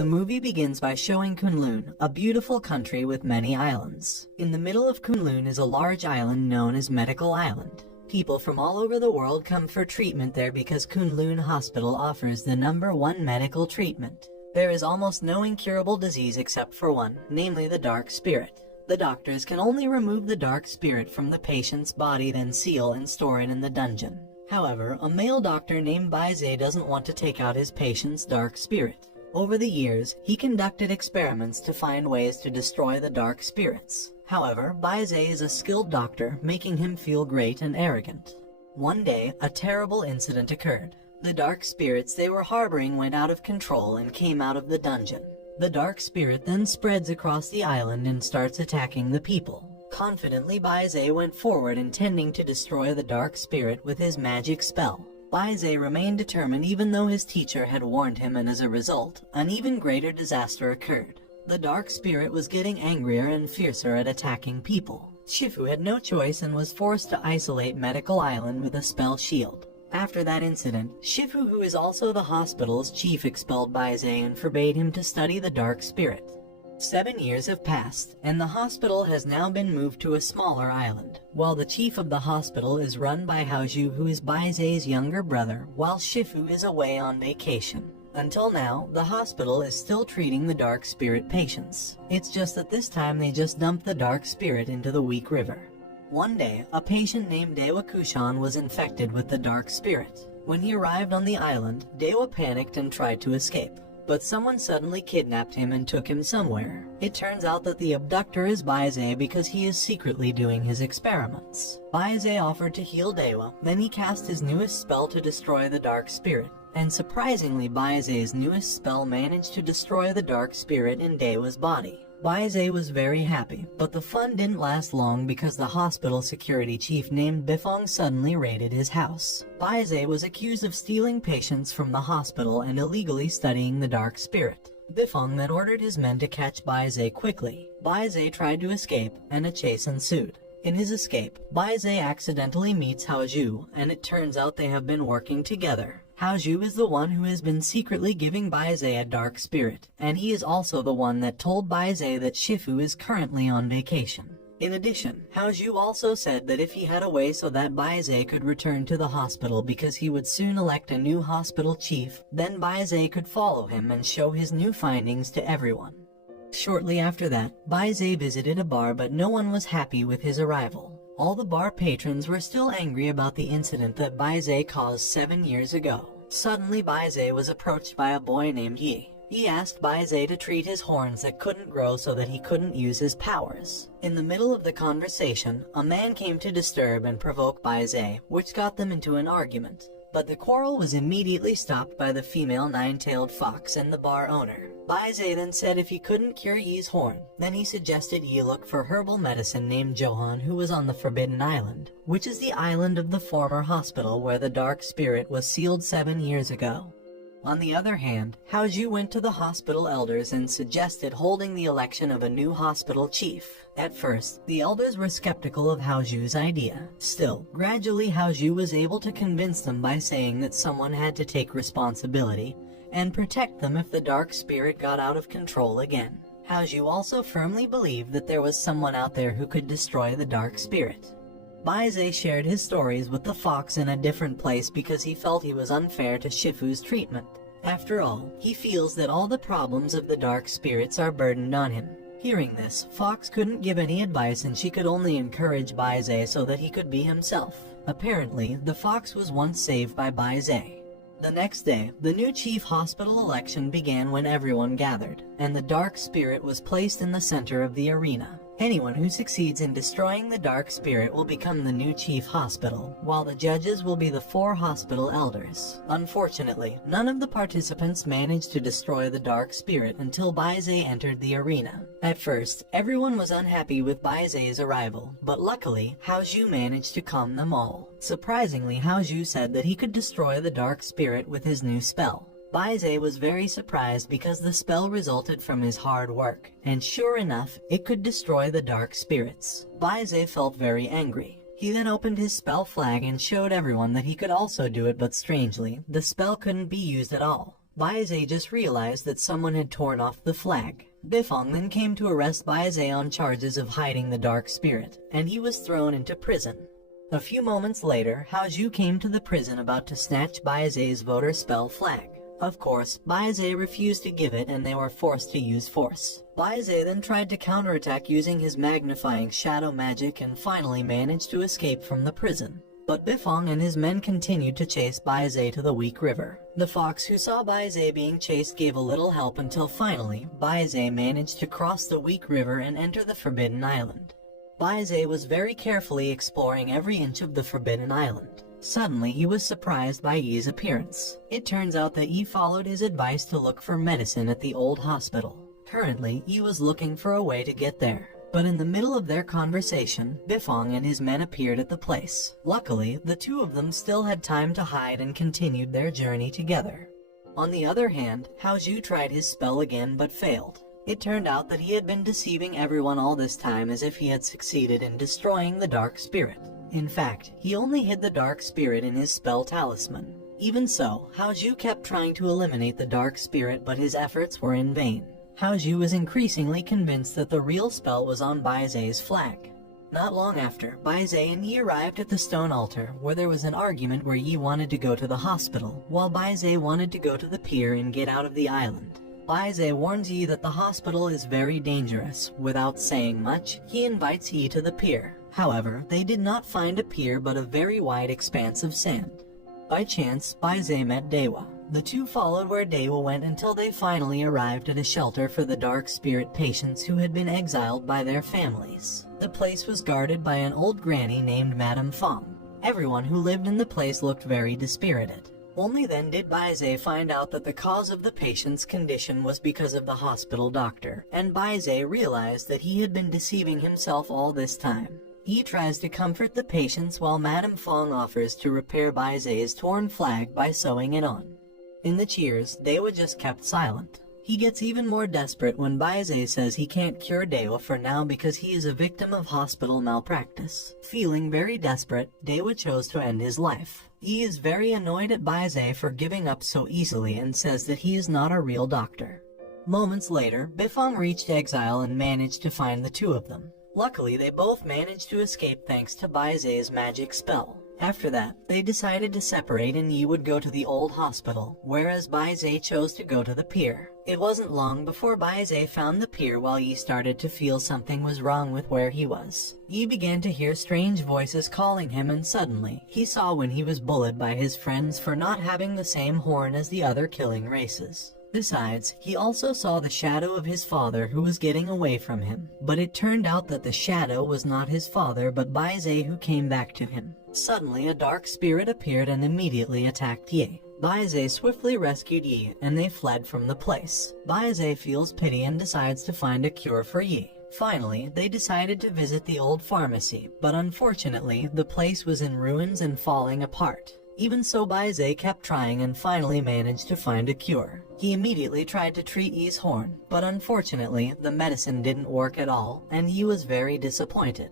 The movie begins by showing Kunlun, a beautiful country with many islands. In the middle of Kunlun is a large island known as Medical Island. People from all over the world come for treatment there because Kunlun Hospital offers the #1 medical treatment. There is almost no incurable disease except for one, namely the dark spirit. The doctors can only remove the dark spirit from the patient's body, then seal and store it in the dungeon. However, a male doctor named Banished doesn't want to take out his patient's dark spirit. Over the years, he conducted experiments to find ways to destroy the dark spirits. However, Banished is a skilled doctor, making him feel great and arrogant. One day, a terrible incident occurred. The dark spirits they were harboring went out of control and came out of the dungeon. The dark spirit then spreads across the island and starts attacking the people. Confidently, Banished went forward intending to destroy the dark spirit with his magic spell. Banished remained determined even though his teacher had warned him, and as a result, an even greater disaster occurred. The dark spirit was getting angrier and fiercer at attacking people. Shifu had no choice and was forced to isolate Medical Island with a spell shield. After that incident, Shifu, who is also the hospital's chief, expelled Banished and forbade him to study the dark spirit. 7 years have passed, and the hospital has now been moved to a smaller island. While the chief of the hospital is run by Haoju, who is Banishe's younger brother, while Shifu is away on vacation. Until now, the hospital is still treating the dark spirit patients. It's just that this time they just dumped the dark spirit into the weak river. One day, a patient named Dewa Kushan was infected with the dark spirit. When he arrived on the island, Dewa panicked and tried to escape. But someone suddenly kidnapped him and took him somewhere. It turns out that the abductor is Banished because he is secretly doing his experiments. Banished offered to heal Dewa, then he cast his newest spell to destroy the dark spirit. And surprisingly, Banishe's newest spell managed to destroy the dark spirit in Dewa's body. Banished was very happy, but the fun didn't last long because the hospital security chief named Bifong suddenly raided his house. Banished was accused of stealing patients from the hospital and illegally studying the dark spirit. Bifong then ordered his men to catch Banished quickly. Banished tried to escape, and a chase ensued. In his escape, Banished accidentally meets Haoju, and it turns out they have been working together. Haoju is the one who has been secretly giving Banished a dark spirit, and he is also the one that told Banished that Shifu is currently on vacation. In addition, Haoju also said that if he had a way so that Banished could return to the hospital because he would soon elect a new hospital chief, then Banished could follow him and show his new findings to everyone. Shortly after that, Banished visited a bar, but no one was happy with his arrival. All the bar patrons were still angry about the incident that Banished caused 7 years ago. Suddenly, Banished was approached by a boy named Yi. He asked Banished to treat his horns that couldn't grow so that he couldn't use his powers. In the middle of the conversation, a man came to disturb and provoke Banished, which got them into an argument. But the quarrel was immediately stopped by the female nine-tailed fox and the bar owner. Banished then said if he couldn't cure Yi's horn, then he suggested Yi look for herbal medicine named Johan, who was on the Forbidden Island, which is the island of the former hospital where the dark spirit was sealed 7 years ago. On the other hand, Haoju went to the hospital elders and suggested holding the election of a new hospital chief. At first, the elders were skeptical of Haoju's idea. Still, gradually Haoju was able to convince them by saying that someone had to take responsibility and protect them if the dark spirit got out of control again. Haoju also firmly believed that there was someone out there who could destroy the dark spirit. Banished shared his stories with the fox in a different place because he felt he was unfair to Shifu's treatment. After all, he feels that all the problems of the dark spirits are burdened on him. Hearing this, Fox couldn't give any advice and she could only encourage Banished so that he could be himself. Apparently, the fox was once saved by Banished. The next day, the new chief hospital election began when everyone gathered, and the dark spirit was placed in the center of the arena. Anyone who succeeds in destroying the dark spirit will become the new chief hospital, while the judges will be the 4 hospital elders. Unfortunately, none of the participants managed to destroy the dark spirit until Banished entered the arena. At first, everyone was unhappy with Banishe's arrival, but luckily, Haoju managed to calm them all. Surprisingly, Haoju said that he could destroy the dark spirit with his new spell. Banished was very surprised because the spell resulted from his hard work, and sure enough, it could destroy the dark spirits. Banished felt very angry. He then opened his spell flag and showed everyone that he could also do it, but strangely, the spell couldn't be used at all. Baizé just realized that someone had torn off the flag. Bifong then came to arrest Baizé on charges of hiding the dark spirit, and he was thrown into prison. A few moments later, Haoju came to the prison about to snatch Baizé's voter spell flag. Of course, Baizé refused to give it and they were forced to use force. Baizé then tried to counterattack using his magnifying shadow magic and finally managed to escape from the prison. But Bifong and his men continued to chase Baizé to the Weak River. The fox who saw Baizé being chased gave a little help until finally, Baizé managed to cross the Weak River and enter the Forbidden Island. Baizé was very carefully exploring every inch of the Forbidden Island. Suddenly, he was surprised by Yi's appearance. It turns out that Yi followed his advice to look for medicine at the old hospital. Currently, Yi was looking for a way to get there. But in the middle of their conversation, Bifong and his men appeared at the place. Luckily, the two of them still had time to hide and continued their journey together. On the other hand, Haoju tried his spell again but failed. It turned out that he had been deceiving everyone all this time as if he had succeeded in destroying the dark spirit. In fact, he only hid the dark spirit in his spell talisman. Even so, Haoju kept trying to eliminate the dark spirit but his efforts were in vain. Haoju was increasingly convinced that the real spell was on Baizé's flag. Not long after, Baizé and Yi arrived at the stone altar, where there was an argument where Yi wanted to go to the hospital, while Baizé wanted to go to the pier and get out of the island. Baizé warns Yi that the hospital is very dangerous. Without saying much, he invites Yi to the pier. However, they did not find a pier but a very wide expanse of sand. By chance, Baizé met Dewa. The two followed where Dewa went until they finally arrived at a shelter for the dark spirit patients who had been exiled by their families. The place was guarded by an old granny named Madame Fong. Everyone who lived in the place looked very dispirited. Only then did Baizé find out that the cause of the patient's condition was because of the hospital doctor, and Baizé realized that he had been deceiving himself all this time. He tries to comfort the patients while Madame Fong offers to repair Baizé's torn flag by sewing it on. In the cheers, Dewa just kept silent. He gets even more desperate when Baizé says he can't cure Dewa for now because he is a victim of hospital malpractice. Feeling very desperate, Dewa chose to end his life. He is very annoyed at Baizé for giving up so easily and says that he is not a real doctor. Moments later, Bifong reached Exile and managed to find the two of them. Luckily, they both managed to escape thanks to Baizé's magic spell. After that, they decided to separate and Yi would go to the old hospital, whereas Baizé chose to go to the pier. It wasn't long before Baizé found the pier while Yi started to feel something was wrong with where he was. Yi began to hear strange voices calling him and suddenly, he saw when he was bullied by his friends for not having the same horn as the other killing races. Besides, he also saw the shadow of his father who was getting away from him. But it turned out that the shadow was not his father but Baizé who came back to him. Suddenly a dark spirit appeared and immediately attacked Yi. Baizé swiftly rescued Yi and they fled from the place. Baizé feels pity and decides to find a cure for Yi. Finally, they decided to visit the old pharmacy, but unfortunately, the place was in ruins and falling apart. Even so, Baizé kept trying and finally managed to find a cure. He immediately tried to treat Yi's horn, but unfortunately, the medicine didn't work at all, and Yi was very disappointed.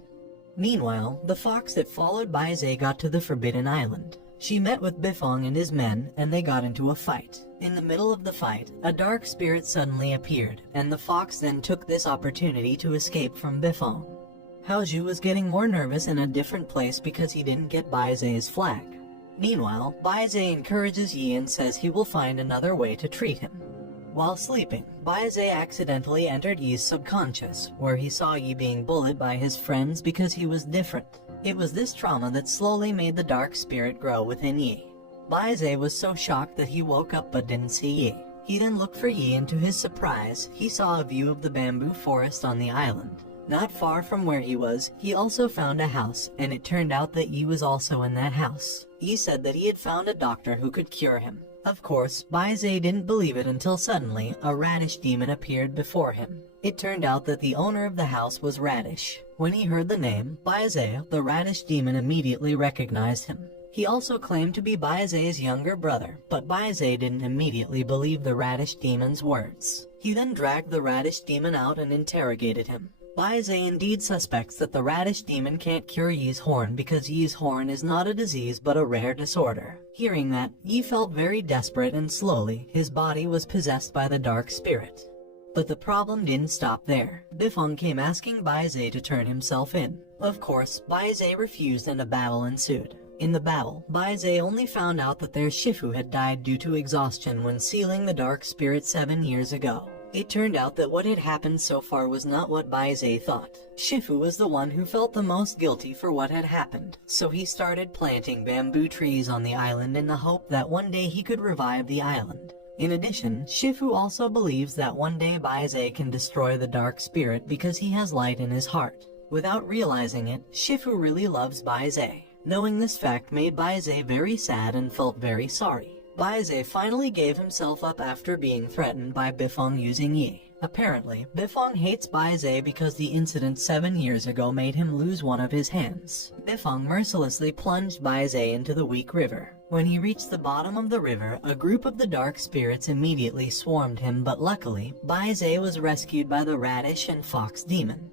Meanwhile, the fox that followed Baizé got to the Forbidden Island. She met with Bifong and his men, and they got into a fight. In the middle of the fight, a dark spirit suddenly appeared, and the fox then took this opportunity to escape from Bifong. Haoju was getting more nervous in a different place because he didn't get Baizé's flag. Meanwhile, Baizé encourages Yi and says he will find another way to treat him. While sleeping, Baizé accidentally entered Yi's subconscious, where he saw Yi being bullied by his friends because he was different. It was this trauma that slowly made the dark spirit grow within Yi. Baizé was so shocked that he woke up but didn't see Yi. He then looked for Yi and to his surprise, he saw a view of the bamboo forest on the island. Not far from where he was, he also found a house, and it turned out that Yi was also in that house. Yi said that he had found a doctor who could cure him. Of course, Baizé didn't believe it until suddenly, a radish demon appeared before him. It turned out that the owner of the house was Radish. When he heard the name, Baizé, the radish demon immediately recognized him. He also claimed to be Baizé's younger brother, but Baizé didn't immediately believe the radish demon's words. He then dragged the radish demon out and interrogated him. Baise indeed suspects that the radish demon can't cure Yi's horn because Yi's horn is not a disease but a rare disorder. Hearing that, Yi felt very desperate and slowly, his body was possessed by the dark spirit. But the problem didn't stop there. Bifeng came asking Baise to turn himself in. Of course, Baise refused and a battle ensued. In the battle, Baise only found out that their Shifu had died due to exhaustion when sealing the dark spirit 7 years ago. It turned out that what had happened so far was not what Baise thought. Shifu was the one who felt the most guilty for what had happened, so he started planting bamboo trees on the island in the hope that one day he could revive the island. In addition, Shifu also believes that one day Baise can destroy the dark spirit because he has light in his heart. Without realizing it, Shifu really loves Baise. Knowing this fact made Baise very sad and felt very sorry. Baise finally gave himself up after being threatened by Bifeng using Yi. Apparently, Bifeng hates Baise because the incident 7 years ago made him lose one of his hands. Bifeng mercilessly plunged Baise into the weak river. When he reached the bottom of the river, a group of the dark spirits immediately swarmed him, but luckily, Baise was rescued by the radish and fox demon.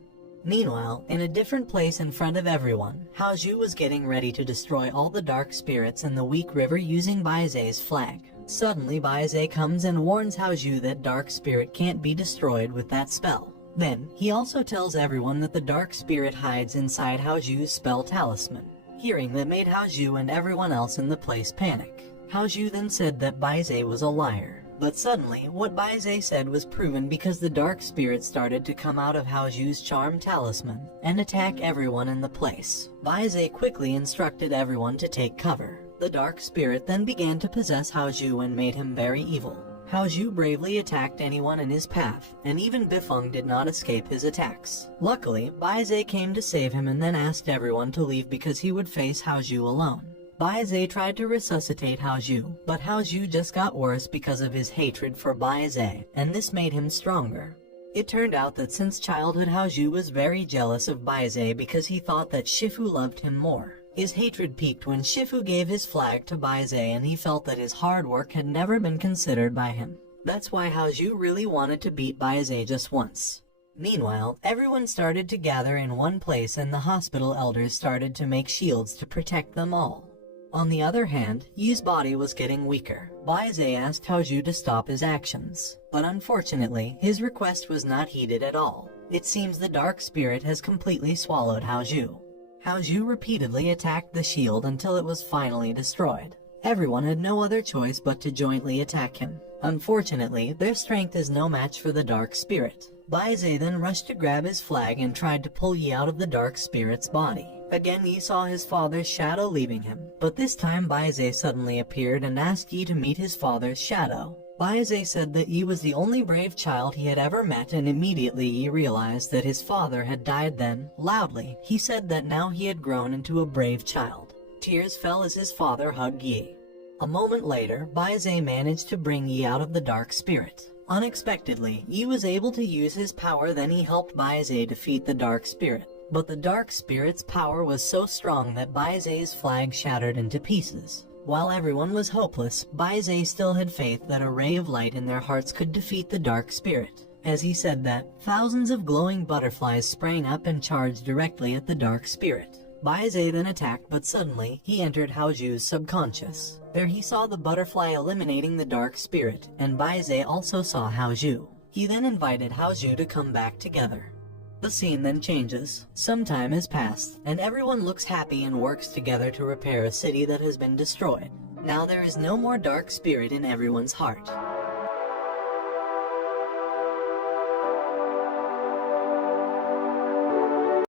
Meanwhile, in a different place in front of everyone, Haozhu was getting ready to destroy all the dark spirits in the weak river using Baise's flag. Suddenly Baise comes and warns Haozhu that dark spirit can't be destroyed with that spell. Then, he also tells everyone that the dark spirit hides inside Haozhu's spell talisman. Hearing that made Haozhu and everyone else in the place panic. Haozhu then said that Baise was a liar. But suddenly, what Baise said was proven because the dark spirit started to come out of Haozhu's charm talisman and attack everyone in the place. Baise quickly instructed everyone to take cover. The dark spirit then began to possess Haozhu and made him very evil. Haozhu bravely attacked anyone in his path, and even Bifeng did not escape his attacks. Luckily, Baise came to save him and then asked everyone to leave because he would face Haozhu alone. Baise tried to resuscitate Haozhu, but Haozhu just got worse because of his hatred for Baise, and this made him stronger. It turned out that since childhood Haozhu was very jealous of Baise because he thought that Shifu loved him more. His hatred peaked when Shifu gave his flag to Baise and he felt that his hard work had never been considered by him. That's why Haozhu really wanted to beat Baise just once. Meanwhile, everyone started to gather in one place and the hospital elders started to make shields to protect them all. On the other hand, Yi's body was getting weaker. Baise asked Haozhu to stop his actions, but unfortunately, his request was not heeded at all. It seems the dark spirit has completely swallowed Haozhu. Haozhu repeatedly attacked the shield until it was finally destroyed. Everyone had no other choice but to jointly attack him. Unfortunately, their strength is no match for the dark spirit. Baise then rushed to grab his flag and tried to pull Yi out of the dark spirit's body. Again, Yi saw his father's shadow leaving him, but this time Baise suddenly appeared and asked Yi to meet his father's shadow. Baise said that Yi was the only brave child he had ever met, and immediately Yi realized that his father had died. Then, loudly, he said that now he had grown into a brave child. Tears fell as his father hugged Yi. A moment later, Baise managed to bring Yi out of the dark spirit. Unexpectedly, Yi was able to use his power, then he helped Baise defeat the dark spirit. But the dark spirit's power was so strong that Baise's flag shattered into pieces. While everyone was hopeless, Baise still had faith that a ray of light in their hearts could defeat the dark spirit. As he said that, thousands of glowing butterflies sprang up and charged directly at the dark spirit. Baise then attacked, but suddenly, he entered Haozhu's subconscious. There he saw the butterfly eliminating the dark spirit, and Baise also saw Haozhu. He then invited Haozhu to come back together. The scene then changes. Some time has passed, and everyone looks happy and works together to repair a city that has been destroyed. Now there is no more dark spirit in everyone's heart.